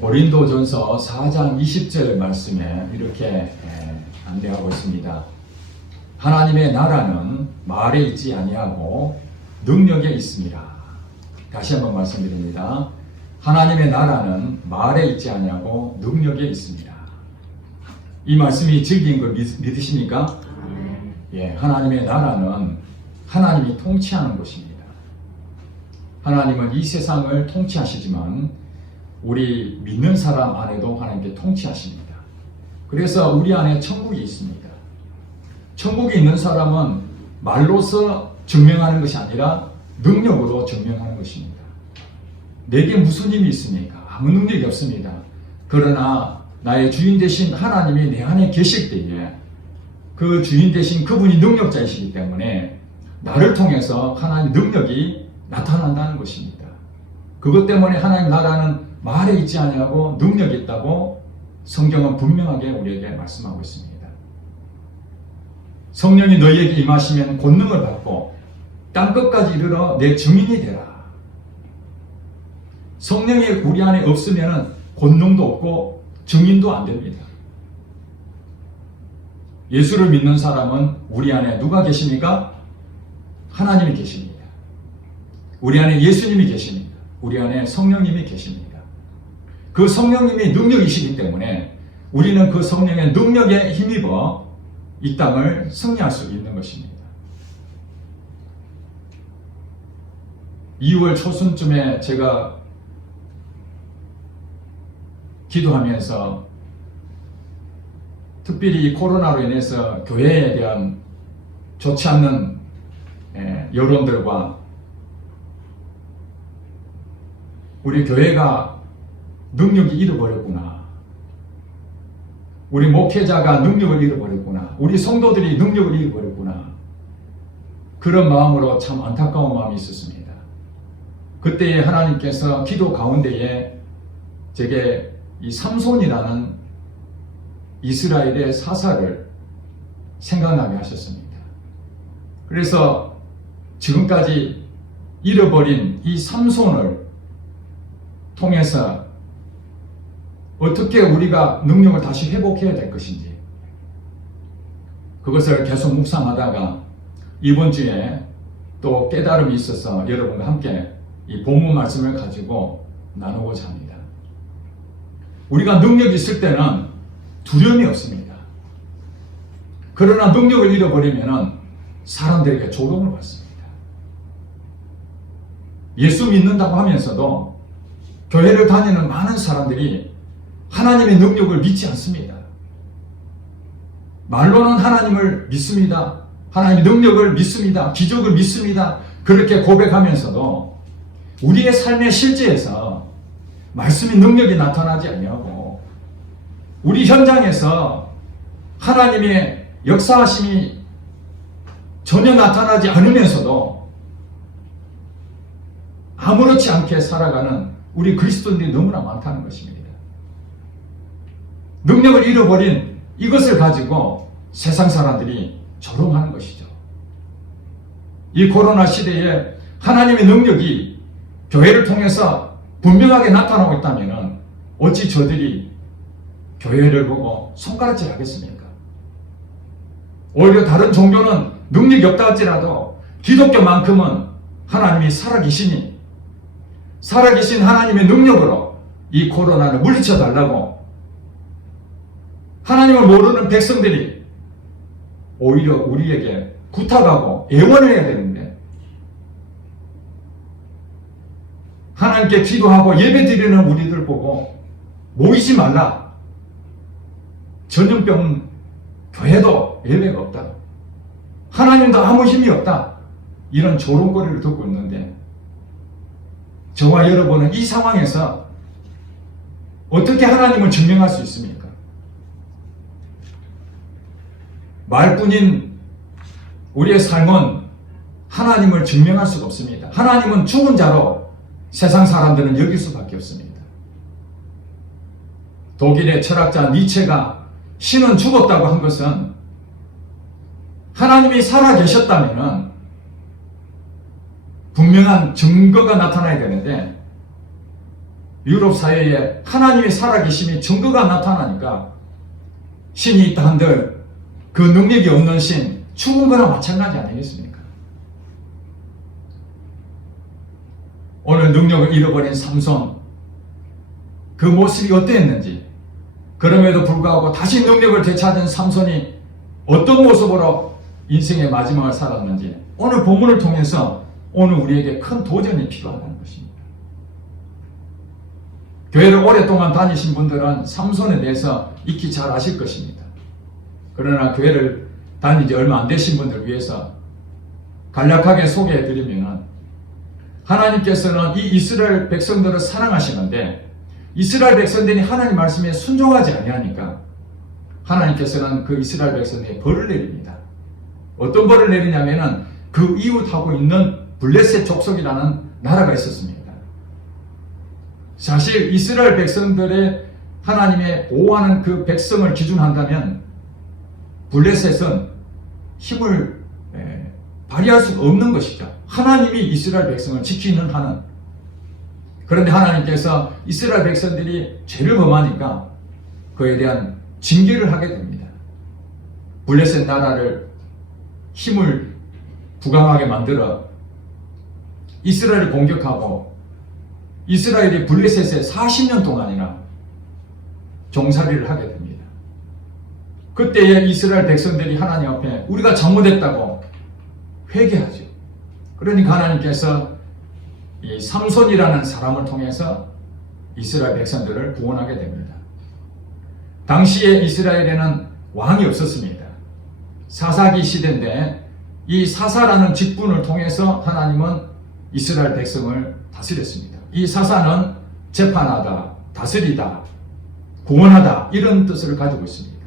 고린도전서 4장 20절 말씀에 이렇게 안내하고 있습니다. 하나님의 나라는 말에 있지 아니하고 능력에 있습니다. 다시 한번 말씀드립니다. 하나님의 나라는 말에 있지 아니하고 능력에 있습니다. 이 말씀이 진리인 걸 믿으십니까? 예, 하나님의 나라는 하나님이 통치하는 것입니다. 하나님은 이 세상을 통치하시지만 우리 믿는 사람 안에도 하나님께 통치하십니다. 그래서 우리 안에 천국이 있습니다. 천국이 있는 사람은 말로서 증명하는 것이 아니라 능력으로 증명하는 것입니다. 내게 무슨 힘이 있습니까? 아무 능력이 없습니다. 그러나 나의 주인 되신 하나님이 내 안에 계실 때에 그 주인 되신 그분이 능력자이시기 때문에 나를 통해서 하나님의 능력이 나타난다는 것입니다. 그것 때문에 하나님 나라는 말에 있지 아니하고 능력이 있다고 성경은 분명하게 우리에게 말씀하고 있습니다. 성령이 너희에게 임하시면 권능을 받고 땅끝까지 이르러 내 증인이 되라. 성령이 우리 안에 없으면 권능도 없고 증인도 안 됩니다. 예수를 믿는 사람은 우리 안에 누가 계십니까? 하나님이 계십니다. 우리 안에 예수님이 계십니다. 우리 안에 성령님이 계십니다. 그 성령님이 능력이시기 때문에 우리는 그 성령의 능력에 힘입어 이 땅을 승리할 수 있는 것입니다. 2월 초순쯤에 제가 기도하면서 특별히 코로나로 인해서 교회에 대한 좋지 않는 여론들과 우리 교회가 능력이 잃어버렸구나. 우리 목회자가 능력을 잃어버렸구나. 우리 성도들이 능력을 잃어버렸구나. 그런 마음으로 참 안타까운 마음이 있었습니다. 그때에 하나님께서 기도 가운데에 제게 이 삼손이라는 이스라엘의 사사를 생각나게 하셨습니다. 그래서 지금까지 잃어버린 이 삼손을 통해서 어떻게 우리가 능력을 다시 회복해야 될 것인지 그것을 계속 묵상하다가 이번 주에 또 깨달음이 있어서 여러분과 함께 이 본문 말씀을 가지고 나누고자 합니다. 우리가 능력이 있을 때는 두려움이 없습니다. 그러나 능력을 잃어버리면 사람들에게 조롱을 받습니다. 예수 믿는다고 하면서도 교회를 다니는 많은 사람들이 하나님의 능력을 믿지 않습니다. 말로는 하나님을 믿습니다. 하나님의 능력을 믿습니다. 기적을 믿습니다. 그렇게 고백하면서도 우리의 삶의 실제에서 말씀의 능력이 나타나지 아니하고 우리 현장에서 하나님의 역사하심이 전혀 나타나지 않으면서도 아무렇지 않게 살아가는 우리 그리스도인들이 너무나 많다는 것입니다. 능력을 잃어버린 이것을 가지고 세상 사람들이 조롱하는 것이죠. 이 코로나 시대에 하나님의 능력이 교회를 통해서 분명하게 나타나고 있다면 어찌 저들이 교회를 보고 손가락질 하겠습니까? 오히려 다른 종교는 능력이 없다 할지라도 기독교만큼은 하나님이 살아계시니 살아계신 하나님의 능력으로 이 코로나를 물리쳐 달라고 하나님을 모르는 백성들이 오히려 우리에게 부탁하고 애원을 해야 되는데 하나님께 기도하고 예배 드리는 우리들 보고 모이지 말라. 전염병 교회도 예배가 없다. 하나님도 아무 힘이 없다. 이런 조롱거리를 듣고 있는데 저와 여러분은 이 상황에서 어떻게 하나님을 증명할 수 있습니까? 말뿐인 우리의 삶은 하나님을 증명할 수가 없습니다. 하나님은 죽은 자로 세상 사람들은 여길 수밖에 없습니다. 독일의 철학자 니체가 신은 죽었다고 한 것은 하나님이 살아계셨다면 분명한 증거가 나타나야 되는데 유럽 사회에 하나님의 살아계심이 증거가 나타나니까 신이 있다 한들 그 능력이 없는 신 죽은 거나 마찬가지 아니겠습니까? 오늘 능력을 잃어버린 삼손, 그 모습이 어땠는지, 그럼에도 불구하고 다시 능력을 되찾은 삼손이 어떤 모습으로 인생의 마지막을 살았는지 오늘 본문을 통해서 오늘 우리에게 큰 도전이 필요하다는 것입니다. 교회를 오랫동안 다니신 분들은 삼손에 대해서 익히 잘 아실 것입니다. 그러나 교회를 다닌 지 얼마 안 되신 분들을 위해서 간략하게 소개해 드리면, 하나님께서는 이 이스라엘 백성들을 사랑하시는데 이스라엘 백성들이 하나님 말씀에 순종하지 아니하니까 하나님께서는 그 이스라엘 백성에게 벌을 내립니다. 어떤 벌을 내리냐면은 그 이웃하고 있는 블레셋 족속이라는 나라가 있었습니다. 사실 이스라엘 백성들의 하나님의 보호하는 그 백성을 기준한다면 블레셋은 힘을 발휘할 수가 없는 것이죠. 하나님이 이스라엘 백성을 지키는 한은. 그런데 하나님께서 이스라엘 백성들이 죄를 범하니까 그에 대한 징계를 하게 됩니다. 블레셋 나라를 힘을 부강하게 만들어 이스라엘을 공격하고 이스라엘이 블레셋에 40년 동안이나 종살이를 하게 됩니다. 그때에 이스라엘 백성들이 하나님 앞에 우리가 잘못했다고 회개하죠. 그러니까 하나님께서 이 삼손이라는 사람을 통해서 이스라엘 백성들을 구원하게 됩니다. 당시에 이스라엘에는 왕이 없었습니다. 사사기 시대인데 이 사사라는 직분을 통해서 하나님은 이스라엘 백성을 다스렸습니다. 이 사사는 재판하다, 다스리다, 구원하다 이런 뜻을 가지고 있습니다.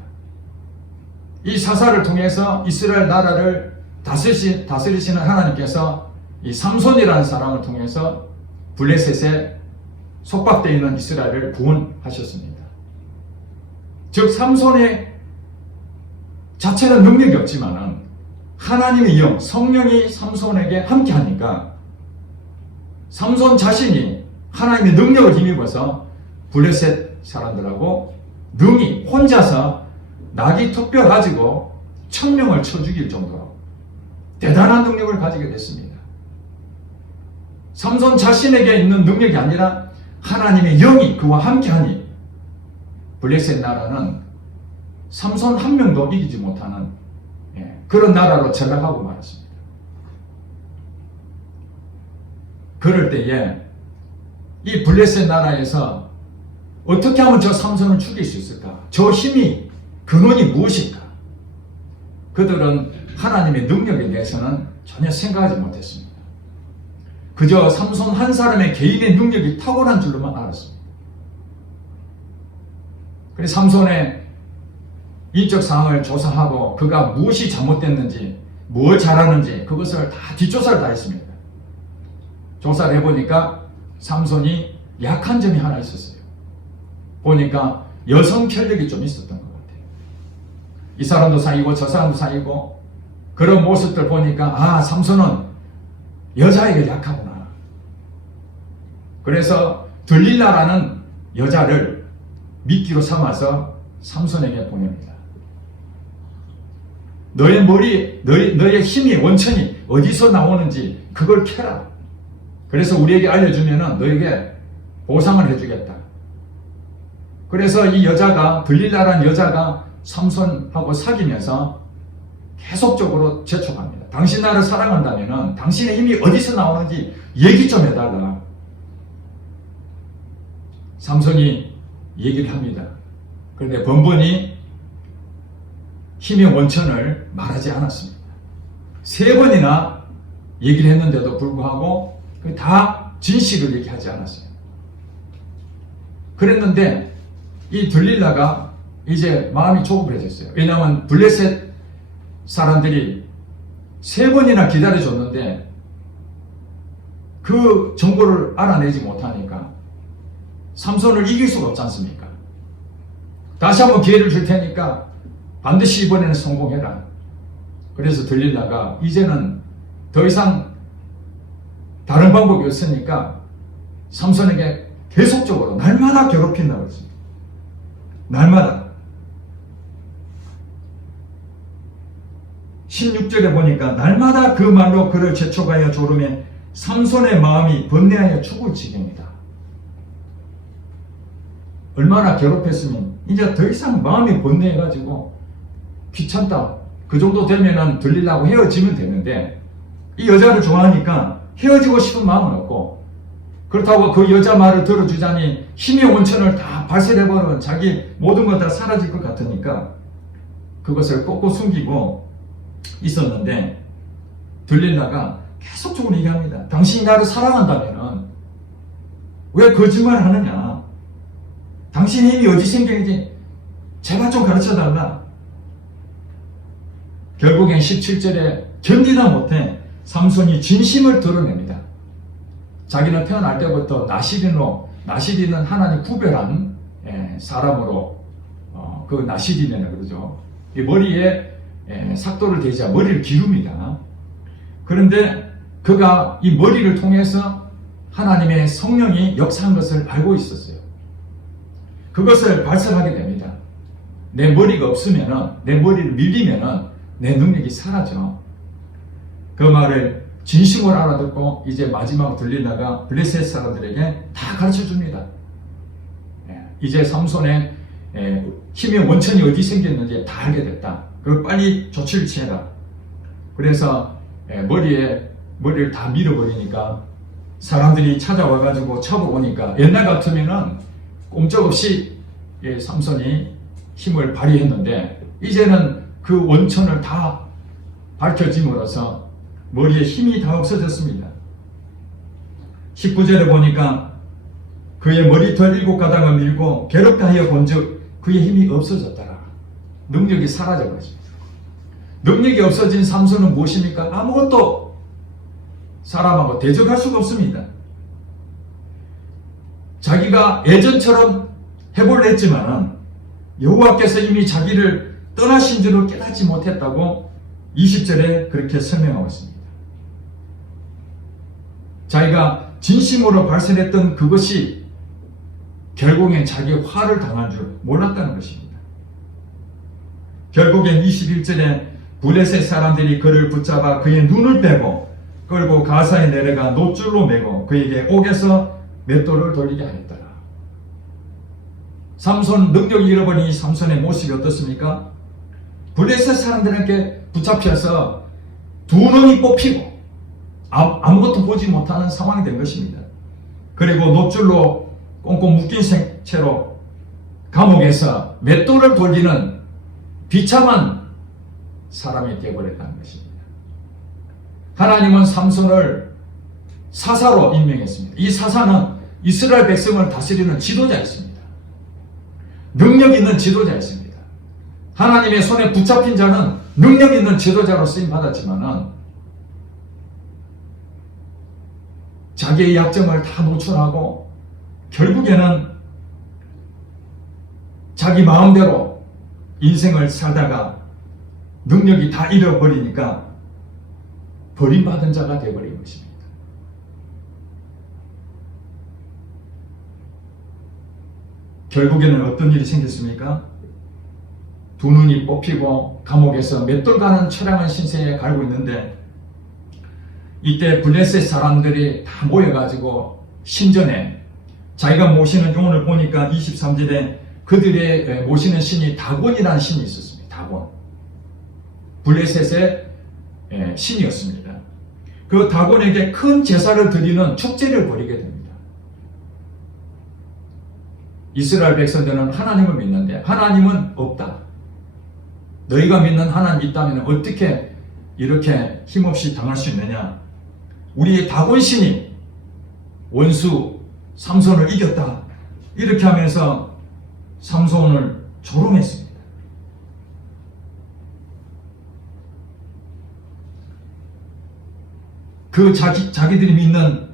이 사사를 통해서 이스라엘 나라를 다스리시는 하나님께서 이 삼손이라는 사람을 통해서 블레셋에 속박되어 있는 이스라엘을 구원하셨습니다. 즉 삼손의 자체는 능력이 없지만은 하나님의 영, 성령이 삼손에게 함께하니까 삼손 자신이 하나님의 능력을 힘입어서 블레셋 사람들하고 능히 혼자서 나귀 턱뼈 가지고 1000명을 쳐 죽일 정도로 대단한 능력을 가지게 됐습니다. 삼손 자신에게 있는 능력이 아니라 하나님의 영이 그와 함께하니 블레셋 나라는 삼손 한 명도 이기지 못하는 그런 나라로 전락하고 말았습니다. 그럴 때에 이 블레셋 나라에서 어떻게 하면 저 삼손을 죽일 수 있을까? 저 힘이 근원이 무엇일까? 그들은 하나님의 능력에 대해서는 전혀 생각하지 못했습니다. 그저 삼손 한 사람의 개인의 능력이 탁월한 줄로만 알았습니다. 그래서 삼손의 인적 상황을 조사하고 그가 무엇이 잘못됐는지, 뭘 잘하는지 그것을 다 뒷조사를 다 했습니다. 조사를 해보니까 삼손이 약한 점이 하나 있었어요. 보니까 여성 편력이 좀 있었던 것 같아요. 이 사람도 사귀고 저 사람도 사귀고 그런 모습들 보니까 삼손은 여자에게 약하구나. 그래서 들릴라라는 여자를 미끼로 삼아서 삼손에게 보냅니다. 너의 머리, 너의 힘이 원천이 어디서 나오는지 그걸 캐라. 그래서 우리에게 알려주면 너에게 보상을 해주겠다. 그래서 이 여자가, 들릴라라는 여자가 삼손하고 사귀면서 계속적으로 재촉합니다. 당신 나를 사랑한다면 당신의 힘이 어디서 나오는지 얘기 좀 해달라. 삼손이 얘기를 합니다. 그런데 번번이 힘의 원천을 말하지 않았습니다. 3번이나 얘기를 했는데도 불구하고 다 진실을 얘기하지 않았어요. 그랬는데 이 들릴라가 이제 마음이 조급해졌어요. 왜냐하면 블레셋 사람들이 3번이나 기다려줬는데 그 정보를 알아내지 못하니까 삼손을 이길 수가 없지 않습니까? 다시 한번 기회를 줄 테니까 반드시 이번에는 성공해라. 그래서 들릴라가 이제는 더 이상 다른 방법이 없으니까 삼손에게 계속적으로 날마다 괴롭힌다고 했습니다. 날마다. 16절에 보니까 날마다 그 말로 그를 재촉하여 조르매 삼손의 마음이 번뇌하여 죽을 지경이다. 얼마나 괴롭혔으면 이제 더 이상 마음이 번뇌해가지고 귀찮다. 그 정도 되면은 들리려고 헤어지면 되는데 이 여자를 좋아하니까 헤어지고 싶은 마음은 없고 그렇다고 그 여자 말을 들어주자니 힘의 원천을 다 발설해버리면 자기 모든 것 다 사라질 것 같으니까 그것을 꼭꼭 숨기고 있었는데 들릴라가 계속적으로 얘기합니다. 당신이 나를 사랑한다면 왜 거짓말 하느냐? 당신의 힘이 어디 생기는지 제발 좀 가르쳐달라. 결국엔 17절에 견디다 못해 삼손이 진심을 드러냅니다. 자기는 태어날 때부터 나시린은 하나님 구별한 사람으로 그 나시린이라고 그러죠. 이 머리에 삭도를 대자 머리를 기릅니다. 그런데 그가 이 머리를 통해서 하나님의 성령이 역사한 것을 알고 있었어요. 그것을 발설하게 됩니다. 내 머리가 없으면은, 내 머리를 밀리면은 내 능력이 사라져. 그 말을 진심으로 알아듣고 이제 마지막 들리다가 블레셋 사람들에게 다 가르쳐 줍니다. 이제 삼손의 힘의 원천이 어디 생겼는지 다 알게 됐다. 그걸 빨리 조치를 취해라. 그래서 머리를 다 밀어버리니까 사람들이 찾아와가지고 쳐보니까 옛날 같으면은 꼼짝없이 삼손이 힘을 발휘했는데 이제는 그 원천을 다 밝혀짐으로써 머리에 힘이 다 없어졌습니다. 19절에 보니까 그의 머리털 7가닥을 밀고 괴롭다 하여 본즉 그의 힘이 없어졌더라. 능력이 사라져버렸습니다. 능력이 없어진 삼손은 무엇입니까? 아무것도 사람하고 대적할 수가 없습니다. 자기가 예전처럼 해보려 했지만 여호와께서 이미 자기를 떠나신 줄을 깨닫지 못했다고 20절에 그렇게 설명하고 있습니다. 자기가 진심으로 발설했던 그것이 결국엔 자기 화를 당한 줄 몰랐다는 것입니다. 결국엔 21절에 블레셋 사람들이 그를 붙잡아 그의 눈을 빼고 끌고 가사에 내려가 놋줄로 매고 그에게 옥에서 맷돌을 돌리게 하였더라. 삼손 능력이 잃어버린 이 삼손의 모습이 어떻습니까? 블레셋 사람들에게 붙잡혀서 두 눈이 뽑히고 아무것도 보지 못하는 상황이 된 것입니다. 그리고 놋줄로 꽁꽁 묶인 채로 감옥에서 맷돌을 돌리는 비참한 사람이 되어버렸다는 것입니다. 하나님은 삼손을 사사로 임명했습니다. 이 사사는 이스라엘 백성을 다스리는 지도자였습니다. 능력 있는 지도자였습니다. 하나님의 손에 붙잡힌 자는 능력 있는 지도자로 쓰임받았지만은 자기의 약점을 다 노출하고 결국에는 자기 마음대로 인생을 살다가 능력이 다 잃어버리니까 버림받은 자가 되어버린 것입니다. 결국에는 어떤 일이 생겼습니까? 두 눈이 뽑히고 감옥에서 맷돌 가는 처량한 신세에 갈고 있는데 이때 블레셋 사람들이 다 모여가지고 신전에 자기가 모시는 오늘 보니까 23절에 그들의 모시는 신이 다곤이라는 신이 있었습니다. 다곤. 블레셋의 신이었습니다. 그 다곤에게 큰 제사를 드리는 축제를 벌이게 됩니다. 이스라엘 백성들은 하나님을 믿는데 하나님은 없다. 너희가 믿는 하나님이 있다면 어떻게 이렇게 힘없이 당할 수 있느냐? 우리의 다곤 신이 원수 삼손을 이겼다. 이렇게 하면서 삼손을 조롱했습니다. 그 자기들이 믿는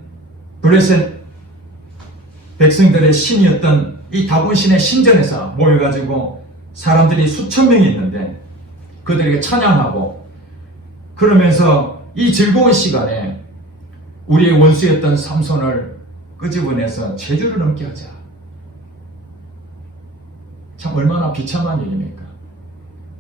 블레셋 백성들의 신이었던 이 다곤 신의 신전에서 모여가지고 사람들이 수천 명이 있는데 그들에게 찬양하고 그러면서 이 즐거운 시간에 우리의 원수였던 삼손을 끄집어내서 제주를 넘게 하자. 참 얼마나 비참한 일입니까?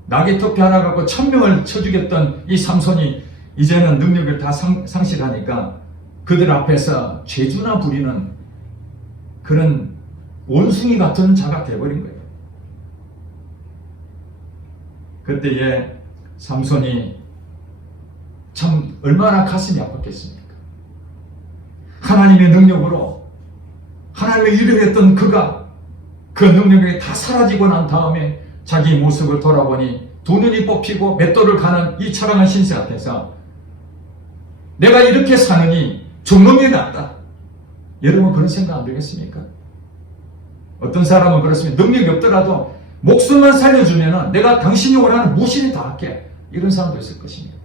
나귀토피 하나 갖고 1000명을 쳐 죽였던 이 삼손이 이제는 능력을 다 상실하니까 그들 앞에서 죄주나 부리는 그런 원숭이 같은 자가 되어버린 거예요. 그때에 삼손이 참 얼마나 가슴이 아팠겠습니까? 하나님의 능력으로 하나님의 일을 했던 그가 그 능력이 다 사라지고 난 다음에 자기 모습을 돌아보니 두 눈이 뽑히고 맷돌을 가는 이 처량한 신세 앞에서 내가 이렇게 사느니 죽는 게 낫다. 여러분 그런 생각 안 들겠습니까? 어떤 사람은 그렇습니다. 능력이 없더라도 목숨만 살려주면 내가 당신이 원하는 무엇이든 다 할게. 이런 사람도 있을 것입니다.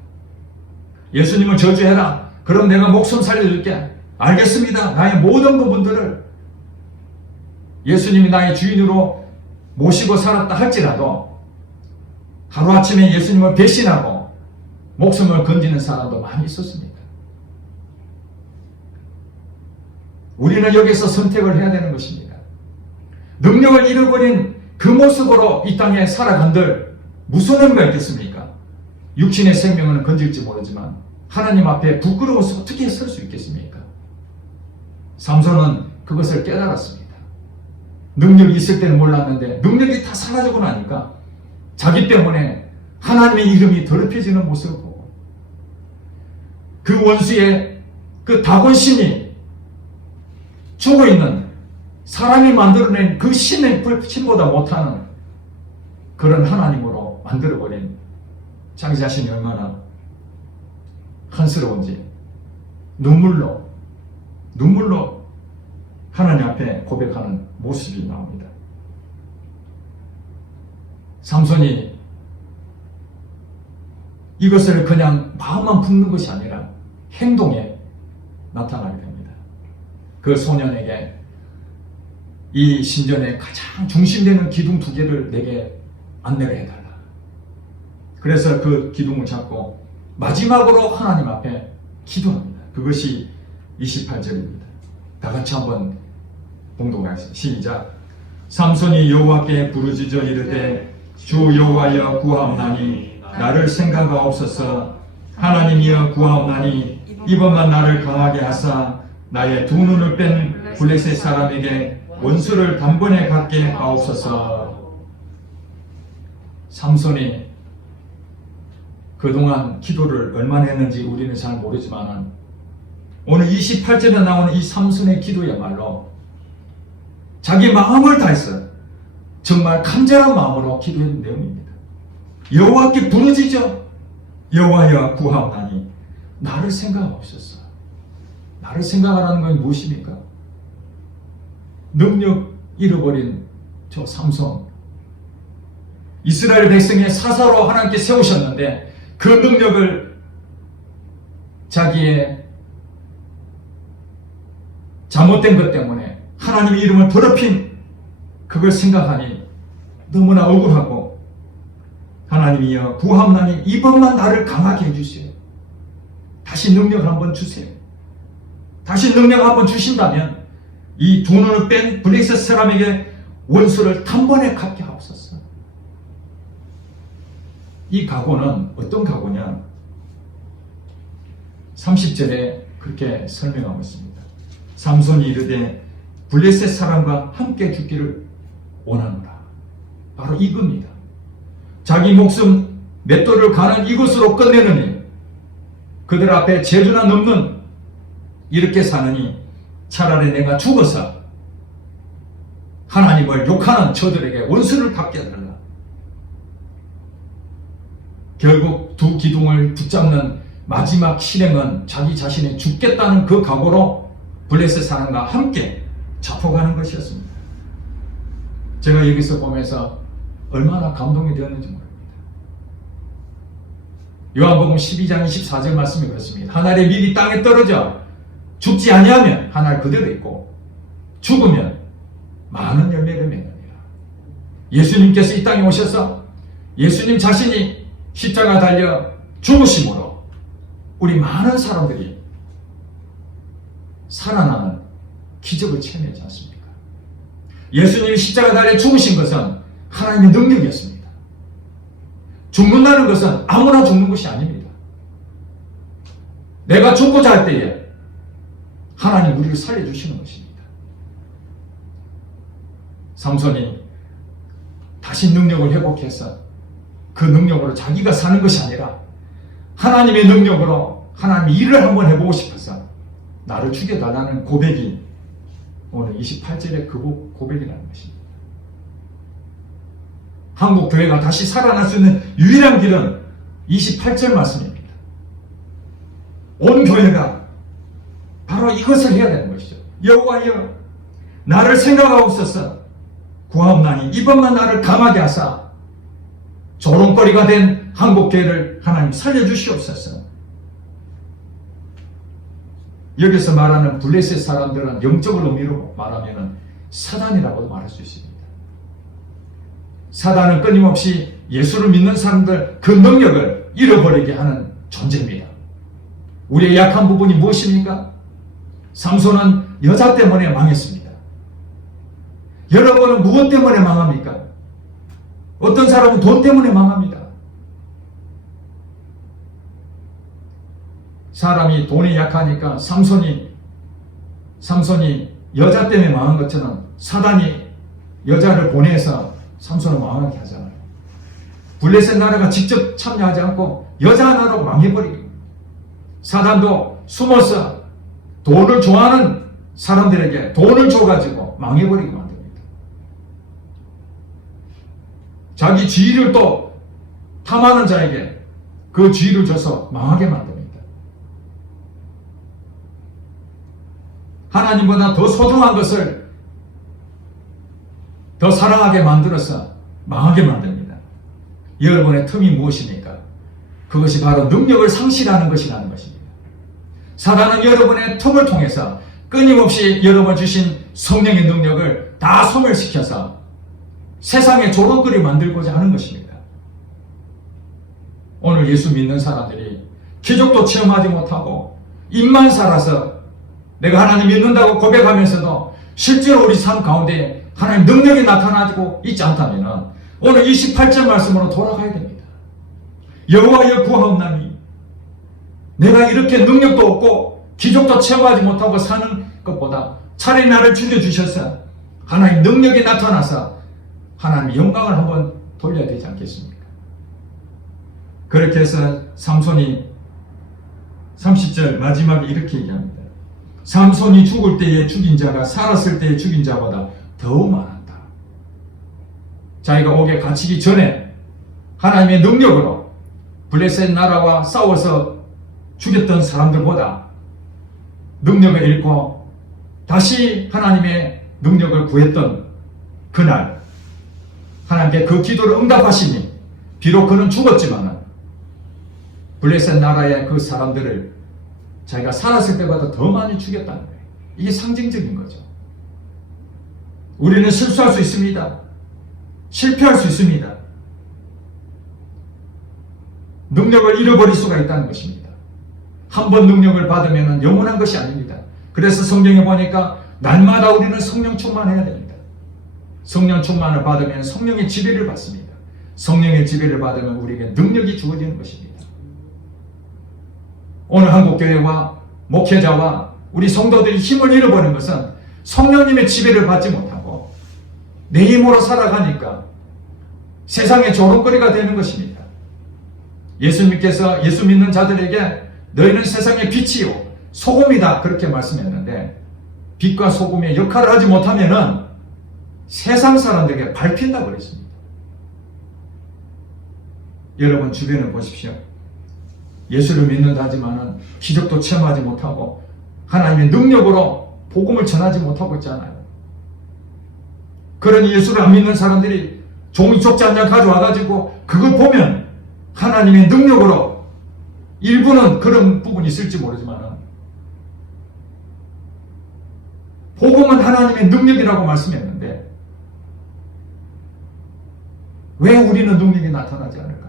예수님을 저주해라. 그럼 내가 목숨 살려줄게. 알겠습니다. 나의 모든 부분들을 예수님이 나의 주인으로 모시고 살았다 할지라도 하루아침에 예수님을 배신하고 목숨을 건지는 사람도 많이 있었습니다. 우리는 여기서 선택을 해야 되는 것입니다. 능력을 잃어버린 그 모습으로 이 땅에 살아간들 무슨 의미가 있겠습니까? 육신의 생명은 건질지 모르지만 하나님 앞에 부끄러워서 어떻게 설 수 있겠습니까? 삼손은 그것을 깨달았습니다. 능력이 있을 때는 몰랐는데 능력이 다 사라지고 나니까 자기 때문에 하나님의 이름이 더럽혀지는 모습을 보고 그 원수의 그 다곤신이 죽어있는 사람이 만들어낸 그 신보다 못하는 그런 하나님으로 만들어버린 자기 자신이 얼마나 한스러운지 눈물로 하나님 앞에 고백하는 모습이 나옵니다. 삼손이 이것을 그냥 마음만 품는 것이 아니라 행동에 나타나게 됩니다. 그 소년에게 이 신전의 가장 중심되는 기둥 2개를 내게 안내를 해달라. 그래서 그 기둥을 잡고 마지막으로 하나님 앞에 기도합니다. 그것이 28절입니다. 다 같이 한번 봉독하겠습니다. 시작. 삼손이 여호와께 부르짖어 이르되 주 여호와여 구하옵나니 나를 생각하옵소서. 하나님이여 구하옵나니 이번만 나를 강하게 하사 나의 두 눈을 뺀 블레셋 사람에게 원수를 단번에 갖게 하옵소서. 삼손이 그동안 기도를 얼마나 했는지 우리는 잘 모르지만 오늘 28절에 나오는 이 삼손의 기도야말로 자기 마음을 다해서 정말 간절한 마음으로 기도했는 내용입니다. 여호와께 부르짖어 여호와여 구하옵나니 나를 생각하옵소서. 나를 생각하라는 건 무엇입니까? 능력 잃어버린 저 삼손, 이스라엘 백성의 사사로 하나님께 세우셨는데 그 능력을 자기의 잘못된 것 때문에 하나님의 이름을 더럽힌 그걸 생각하니 너무나 억울하고 하나님이여 구하옵나니 이번만 나를 강하게 해주세요. 다시 능력을 한번 주세요. 다시 능력 한번 주신다면 이 두 눈을 뺀 블레셋 사람에게 원수를 단번에 갚게 하옵소서. 이 각오는 어떤 각오냐? 30절에 그렇게 설명하고 있습니다. 삼손이 이르되 블레셋 사람과 함께 죽기를 원하노라. 바로 이겁니다. 자기 목숨 맷돌을 가는 이것으로 끝내느니 그들 앞에 재주나 넘는 이렇게 사느니 차라리 내가 죽어서 하나님을 욕하는 저들에게 원수를 갚게 해달라. 결국 두 기둥을 붙잡는 마지막 실행은 자기 자신이 죽겠다는 그 각오로 블레셋 사람과 함께 잡혀가는 것이었습니다. 제가 여기서 보면서 얼마나 감동이 되었는지 모릅니다. 요한복음 12장 24절 말씀이 그렇습니다. 한 알의 밀이 땅에 떨어져 죽지 아니하면 한 알 그대로 있고 죽으면 많은 열매를 맺느니라. 예수님께서 이 땅에 오셔서 예수님 자신이 십자가 달려 죽으심으로 우리 많은 사람들이 살아나는 기적을 체험하지 않습니까? 예수님이 십자가다리에 죽으신 것은 하나님의 능력이었습니다. 죽는다는 것은 아무나 죽는 것이 아닙니다. 내가 죽고자 할 때에 하나님 우리를 살려주시는 것입니다. 삼손이 다시 능력을 회복해서 그 능력으로 자기가 사는 것이 아니라 하나님의 능력으로 하나님의 일을 한번 해보고 싶어서 나를 죽여달라는 고백이 오늘 28절의 그 고백이라는 것입니다. 한국 교회가 다시 살아날 수 있는 유일한 길은 28절 말씀입니다. 온 교회가 바로 이것을 해야 되는 것이죠. 여호와여 나를 생각하고 있어서 구하옵나니 이번만 나를 감하게 하사 조롱거리가 된 한국교회를 하나님 살려주시옵소서. 여기서 말하는 블레셋 사람들은 영적인 의미로 말하면 사단이라고도 말할 수 있습니다. 사단은 끊임없이 예수를 믿는 사람들 그 능력을 잃어버리게 하는 존재입니다. 우리의 약한 부분이 무엇입니까? 삼손은 여자 때문에 망했습니다. 여러분은 무엇 때문에 망합니까? 어떤 사람은 돈 때문에 망합니다. 사람이 돈이 약하니까 삼손이 여자 때문에 망한 것처럼 사단이 여자를 보내서 삼손을 망하게 하잖아요. 블레셋 나라가 직접 참여하지 않고 여자 나라로 망해버리고 사단도 숨어서 돈을 좋아하는 사람들에게 돈을 줘가지고 망해버리고 만듭니다. 자기 지위를 또 탐하는 자에게 그 지위를 줘서 망하게 만듭니다. 하나님보다 더 소중한 것을 더 사랑하게 만들어서 망하게 만듭니다. 여러분의 틈이 무엇입니까? 그것이 바로 능력을 상실하는 것이라는 것입니다. 사단은 여러분의 틈을 통해서 끊임없이 여러분 주신 성령의 능력을 다 소멸시켜서 세상의 조롱거리 만들고자 하는 것입니다. 오늘 예수 믿는 사람들이 기적도 체험하지 못하고 입만 살아서 내가 하나님 믿는다고 고백하면서도 실제로 우리 삶 가운데 하나님 능력이 나타나고 있지 않다면 오늘 28절 말씀으로 돌아가야 됩니다. 여호와여 구하옵나니 내가 이렇게 능력도 없고 기적도 체험하지 못하고 사는 것보다 차라리 나를 죽여주셔서 하나님 능력이 나타나서 하나님 영광을 한번 돌려야 되지 않겠습니까? 그렇게 해서 삼손이 30절 마지막에 이렇게 얘기합니다. 삼손이 죽을 때에 죽인 자가 살았을 때에 죽인 자보다 더 많았다. 자기가 옥에 갇히기 전에 하나님의 능력으로 블레셋 나라와 싸워서 죽였던 사람들보다 능력을 잃고 다시 하나님의 능력을 구했던 그날 하나님께 그 기도를 응답하시니 비록 그는 죽었지만 블레셋 나라의 그 사람들을 자기가 살았을 때보다 더 많이 죽였다는 거예요. 이게 상징적인 거죠. 우리는 실수할 수 있습니다. 실패할 수 있습니다. 능력을 잃어버릴 수가 있다는 것입니다. 한 번 능력을 받으면 영원한 것이 아닙니다. 그래서 성경에 보니까 날마다 우리는 성령 충만해야 됩니다. 성령 충만을 받으면 성령의 지배를 받습니다. 성령의 지배를 받으면 우리에게 능력이 주어지는 것입니다. 오늘 한국교회와 목회자와 우리 성도들이 힘을 잃어버린 것은 성령님의 지배를 받지 못하고 내 힘으로 살아가니까 세상의 조롱거리가 되는 것입니다. 예수님께서 예수 믿는 자들에게 너희는 세상의 빛이요 소금이다 그렇게 말씀했는데 빛과 소금의 역할을 하지 못하면 세상 사람들에게 밟힌다고 그랬습니다. 여러분 주변을 보십시오. 예수를 믿는다 하지만 기적도 체험하지 못하고 하나님의 능력으로 복음을 전하지 못하고 있잖아요. 그러니 예수를 안 믿는 사람들이 종이 쪽지 한 장 가져와가지고 그걸 보면 하나님의 능력으로 일부는 그런 부분이 있을지 모르지만 복음은 하나님의 능력이라고 말씀했는데 왜 우리는 능력이 나타나지 않을까요?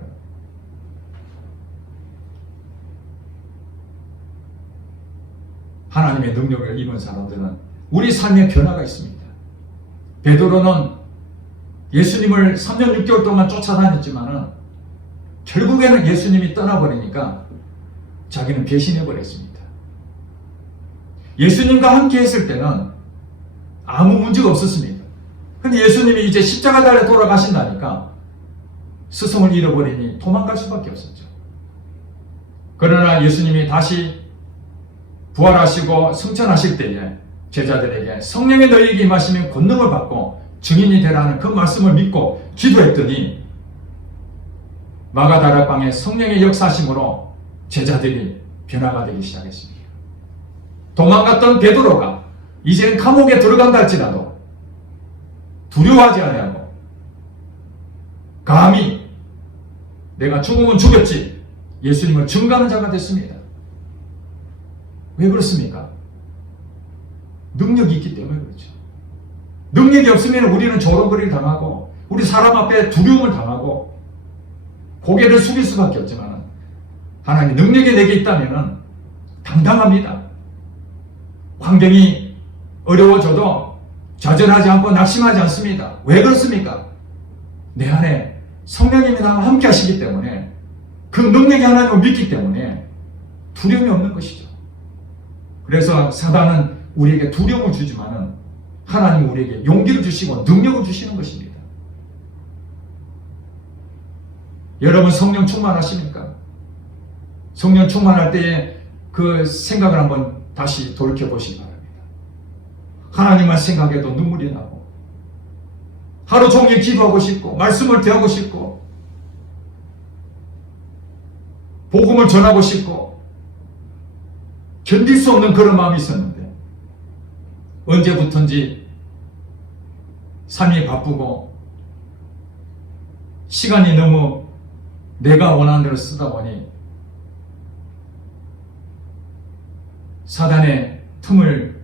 하나님의 능력을 입은 사람들은 우리 삶의 변화가 있습니다. 베드로는 예수님을 3년 6개월 동안 쫓아다녔지만은 결국에는 예수님이 떠나버리니까 자기는 배신해버렸습니다. 예수님과 함께 했을 때는 아무 문제가 없었습니다. 근데 예수님이 이제 십자가 달에 돌아가신다니까 스승을 잃어버리니 도망갈 수밖에 없었죠. 그러나 예수님이 다시 부활하시고 승천하실 때에 제자들에게 성령이 너희에게 임하시면 권능을 받고 증인이 되라는 그 말씀을 믿고 기도했더니 마가다락방에 성령의 역사심으로 제자들이 변화가 되기 시작했습니다. 도망갔던 베드로가 이제는 감옥에 들어간다 할지라도 두려워하지 아니하고 감히 내가 죽으면 죽였지 예수님을 증거하는 자가 됐습니다. 왜 그렇습니까? 능력이 있기 때문에 그렇죠. 능력이 없으면 우리는 조롱거리를 당하고 우리 사람 앞에 두려움을 당하고 고개를 숙일 수밖에 없지만 하나님 능력이 내게 있다면 당당합니다. 환경이 어려워져도 좌절하지 않고 낙심하지 않습니다. 왜 그렇습니까? 내 안에 성령님이 나와 함께 하시기 때문에 그 능력이 하나님을 믿기 때문에 두려움이 없는 것이죠. 그래서 사단은 우리에게 두려움을 주지만은 하나님은 우리에게 용기를 주시고 능력을 주시는 것입니다. 여러분 성령 충만하십니까? 성령 충만할 때에 그 생각을 한번 다시 돌이켜 보시기 바랍니다. 하나님만 생각해도 눈물이 나고 하루 종일 기도하고 싶고 말씀을 대하고 싶고 복음을 전하고 싶고 견딜 수 없는 그런 마음이 있었는데 언제부턴지 삶이 바쁘고 시간이 너무 내가 원하는 대로 쓰다 보니 사단의 틈을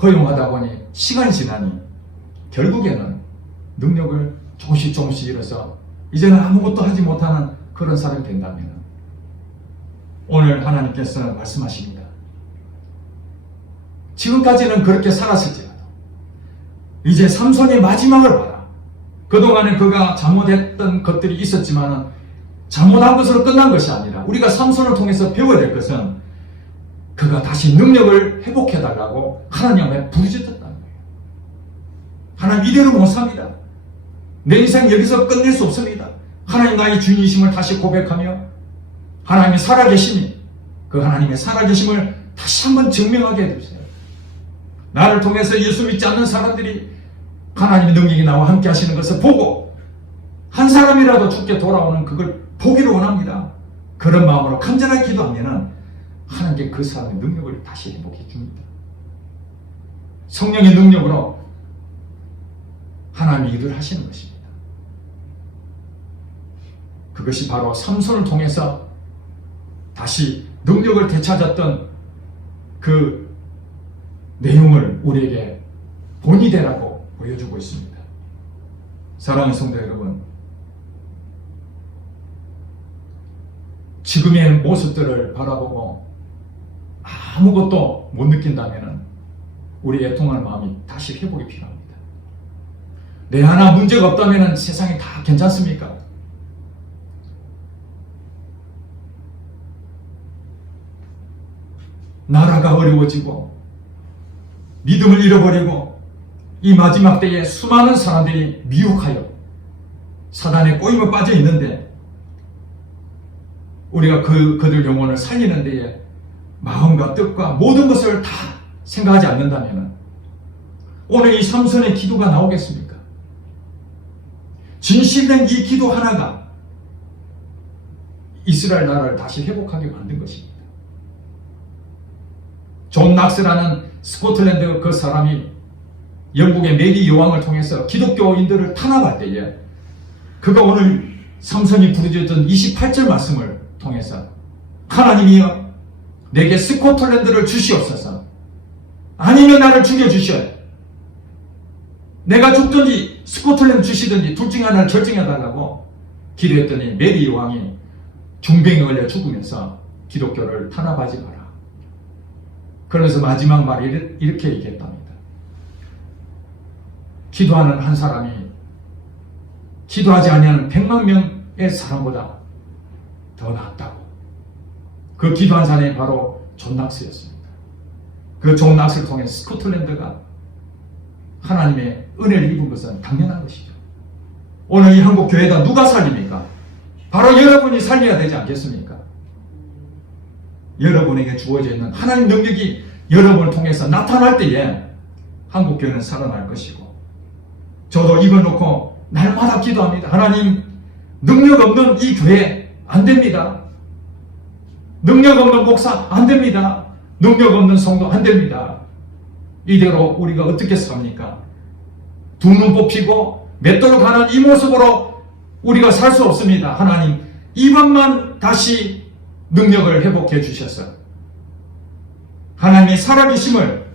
허용하다 보니 시간이 지나니 결국에는 능력을 조금씩 잃어서 이제는 아무것도 하지 못하는 그런 사람이 된다면 오늘 하나님께서 말씀하십니다. 지금까지는 그렇게 살았을지라도 이제 삼손의 마지막을 봐라. 그동안에 그가 잘못했던 것들이 있었지만 잘못한 것으로 끝난 것이 아니라 우리가 삼손을 통해서 배워야 될 것은 그가 다시 능력을 회복해달라고 하나님 앞에 부르짖었다는 거예요. 하나님 이대로 못 삽니다. 내 인생 여기서 끝낼 수 없습니다. 하나님 나의 주인이심을 다시 고백하며 하나님의 살아계심이 그 하나님의 살아계심을 다시 한번 증명하게 해주세요. 나를 통해서 예수 믿지 않는 사람들이 하나님의 능력이 나와 함께 하시는 것을 보고 한 사람이라도 죽게 돌아오는 그걸 보기를 원합니다. 그런 마음으로 간절하게 기도하면 하나님께 그 사람의 능력을 다시 회복해 줍니다. 성령의 능력으로 하나님이 일을 하시는 것입니다. 그것이 바로 삼손을 통해서 다시 능력을 되찾았던 그 내용을 우리에게 본이 되라고 보여주고 있습니다. 사랑하는 성도 여러분, 지금의 모습들을 바라보고 아무것도 못 느낀다면 우리 애통하는 마음이 다시 회복이 필요합니다. 내 하나 문제가 없다면 세상이 다 괜찮습니까? 나라가 어려워지고 믿음을 잃어버리고 이 마지막 때에 수많은 사람들이 미혹하여 사단의 꼬임에 빠져 있는데 우리가 그들 영혼을 살리는 데에 마음과 뜻과 모든 것을 다 생각하지 않는다면 오늘 이 삼손의 기도가 나오겠습니까? 진실된 이 기도 하나가 이스라엘 나라를 다시 회복하게 만든 것입니다. 존 낙스라는 스코틀랜드 그 사람이 영국의 메리 여왕을 통해서 기독교인들을 탄압할 때에 그가 오늘 삼손이 부르짖었던 28절 말씀을 통해서 하나님이여 내게 스코틀랜드를 주시옵소서 아니면 나를 죽여주셔야 내가 죽든지 스코틀랜드 주시든지 둘 중에 하나를 결정해달라고 기도했더니 메리 여왕이 중병에 걸려 죽으면서 기독교를 탄압하지 마라. 그러면서 마지막 말을 이렇게 얘기했답니다. 기도하는 한 사람이 기도하지 아니하는 100만 명의 사람보다 더 낫다고. 그 기도한 사람이 바로 존 낙스였습니다. 그 존 낙스를 통해 스코틀랜드가 하나님의 은혜를 입은 것은 당연한 것이죠. 오늘 이 한국 교회다 누가 살립니까? 바로 여러분이 살려야 되지 않겠습니까? 여러분에게 주어져 있는 하나님 능력이 여러분을 통해서 나타날 때에 한국 교회는 살아날 것이고, 저도 입을 놓고 날마다 기도합니다. 하나님, 능력 없는 이 교회 안 됩니다. 능력 없는 목사 안 됩니다. 능력 없는 성도 안 됩니다. 이대로 우리가 어떻게 삽니까? 두 눈 뽑히고 맷돌로 가는 이 모습으로 우리가 살 수 없습니다. 하나님, 이번만 다시 능력을 회복해 주셔서 하나님의 살아계심을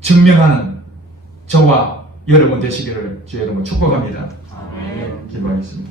증명하는 저와 여러분 되시기를 주의 이름으로 축복합니다. 아멘. 기도하겠습니다.